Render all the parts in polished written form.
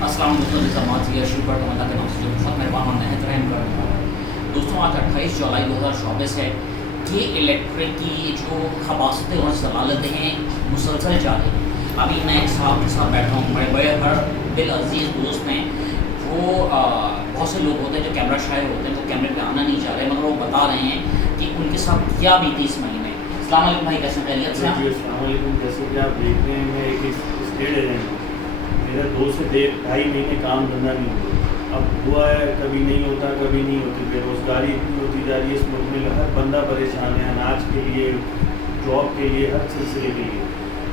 अस्सलाम वालेकुम जमातिया शुरू करता हूँ अल्लाह के नाम से जो बहुत मेहरबान और नहायत रहम करता हूँ। दोस्तों आज 28 जुलाई 2024 है। ये इलेक्ट्रिक की जो खबासतें और जलालतें हैं मुसलसल जारी हैं। अभी मैं एक साहब के साथ बैठा हूँ, बड़े बड़े हर दिल अजीज़ दोस्त हैं। वो बहुत से लोग होते हैं जो कैमरा शायर होते हैं, वो कैमरे पे आना नहीं चाह रहे, मगर वो बता रहे हैं कि उनके साथ क्या बीती इस महीने। अस्सलाम वालेकुम भाई, कैसे खैरियत से हैं? अस्सलाम वालेकुम। जैसे कि आप देख रहे हैं, मैं एक स्टेट एजेंट हूँ। मेरा 2 से 2.5 महीने काम धंधा नहीं हुआ। अब हुआ है, कभी नहीं होता, कभी नहीं होती। बेरोज़गारी इतनी होती जा रही है इस मुल्क में, हर बंदा परेशान है, अनाज के लिए, जॉब के लिए, हर सिलसिले के लिए।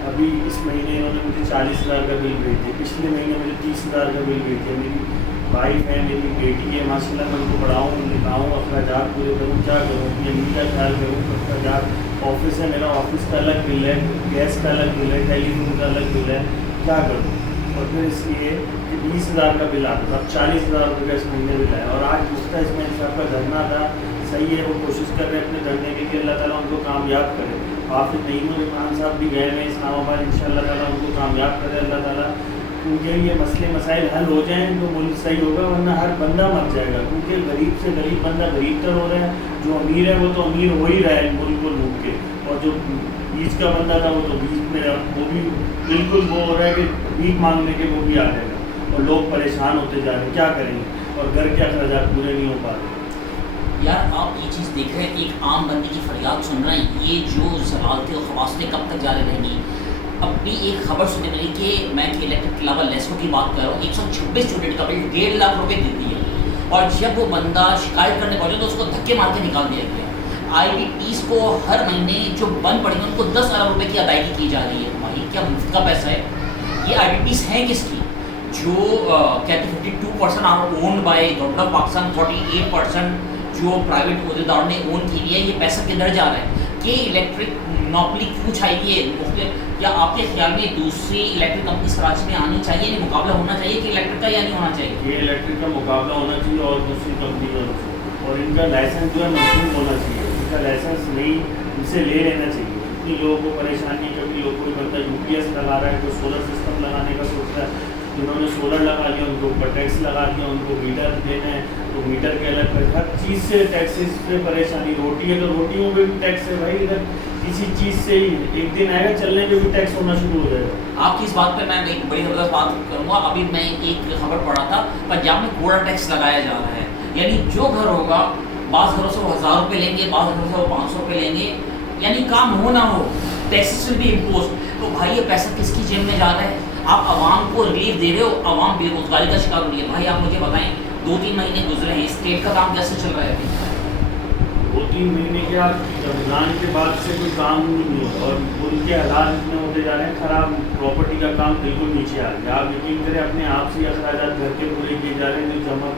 अभी इस महीने इन्होंने मुझे 40,000 का बिल भेज दिया, पिछले महीने मुझे 30,000 का बिल भेज दिया। मेरी वाइफ है, मेरी बेटी है, माशाल्लाह मैं उनको पढ़ाऊँ, लिखाऊँ, अखराजात पूरे करूँ, क्या करूँ, अपनी अम्मी का ख्याल करूँ, अखराजात। ऑफिस है मेरा, ऑफिस का अलग बिल है, गैस का अलग बिल है, टेलीफोन का अलग बिल है, क्या करूँ। और फिर इसलिए कि 20,000 का बिल आता था, अब 40,000 रुपये का इस महीने बिल आया। और आज मुफ्ता इसमाइल साहब का धरना था, सही है, वो कोशिश कर रहे हैं अपने धरने के लिए, अल्लाह ताला उनको कामयाब करे। हाफिज़ नईमुल इमाम साहब भी गए हैं इस्लामाबाद, इंशाअल्लाह ताला उनको कामयाब करे अल्लाह ताला। क्योंकि ये मसले मसाइल हल हो जाएँ तो मुल्क सही होगा, वरना हर बंदा मर जाएगा। क्योंकि गरीब से गरीब बंदा गरीब तर हो रहा है, जो अमीर है वो तो अमीर हो ही रहा है मुल्क को लूट के, और जो बीच का बंदा था वो तो बीच में, वो भी बिल्कुल वो हो रहा है कि भीख मांगने के वो भी आ जाएगा, और लोग परेशान होते जा रहे हैं, क्या करेंगे, और घर के अखराजात पूरे नहीं हो पा रहे। यार आप ये चीज़ देख रहे हैं, एक आम बंदे की फरियाद सुन रहे हैं, ये जो जलालतें और खवासतें कब तक जारी रहेंगी। अब भी एक खबर सुनने मिली कि मैं कि इलेक्ट्रिक के अलावा लेसो की बात कर रहा हूँ, 126 यूनिट का बिल 1.5 लाख रुपये देती है, और जब वो बंदा शिकायत करने पहुंचे तो उसको धक्के मार के निकाल दिया गया। IDPs को हर महीने जो बंद पड़ी उनको 10 अरब रुपये की अदायगी की जा रही है। भाई क्या मुफ्त का पैसा है ये। IDPs हैं किसकी? जो कहते 52% are owned by government of Pakistan, 48% जो प्राइवेट अहदेदार ने ओन की है। ये पैसा किधर जा रहा है? कि इलेक्ट्रिक मोनोपोली क्यों चाहिए, या आपके ख्याल में दूसरी इलेक्ट्रिक कंपनी कराची में आनी चाहिए, नहीं मुकाबला होना चाहिए कि इलेक्ट्रिक का, या नहीं होना चाहिए? ये इलेक्ट्रिक का मुकाबला होना चाहिए और दूसरी कंपनी का होना चाहिए, और इनका लाइसेंस जो है मशहूर होना चाहिए। इनका लाइसेंस नहीं, इनसे ले लेना चाहिए। इतनी लोगों को परेशानी, कभी लोग कोई बंदा UPS लगा रहा है, कोई सोलर सिस्टम लगाने का सोच रहा है, जिन्होंने सोलर लगा लिया उनको ऊपर टैक्स लगा दिया, उनको मीटर देना है तो मीटर के अलग, हर चीज़ से टैक्सेस से परेशानी। रोटी है तो रोटियों में भी टैक्स है भाई, इधर किसी चीज़ से ही एक दिन आएगा चलने में भी टैक्स होना शुरू हो जाएगा। आपकी इस बात पे मैं एक बड़ी ज़बरदस्त बात करूँगा। अभी मैं एक खबर पढ़ा था, पंजाब में कूड़ा टैक्स लगाया जा रहा है, यानी जो घर होगा, बाज़ घरों से वो 1000 रुपये लेंगे, बाज़ घरों से वो 500 रुपये लेंगे, यानी काम हो ना हो टैक्सेस विल बी इम्पोज। तो भाई ये पैसा किसकी जेब में जा रहा है? आप आवाम को रिलीफ दे रहे हो, आवाम बेरोजगारी का शिकार हो रही है। भाई आप मुझे बताएं, 2-3 महीने गुजरे हैं, स्टेट का काम कैसे चल रहा है अभी? 2-3 महीने के बाद रमज़ान के बाद से कोई काम नहीं हुआ, और मुल्क के हालात इतने होते जा रहे हैं ख़राब, प्रॉपर्टी का काम बिल्कुल नीचे आ गया। आप यकीन करें, अपने आप से अखराजात घर के पूरे किए जा रहे हैं, जो जमा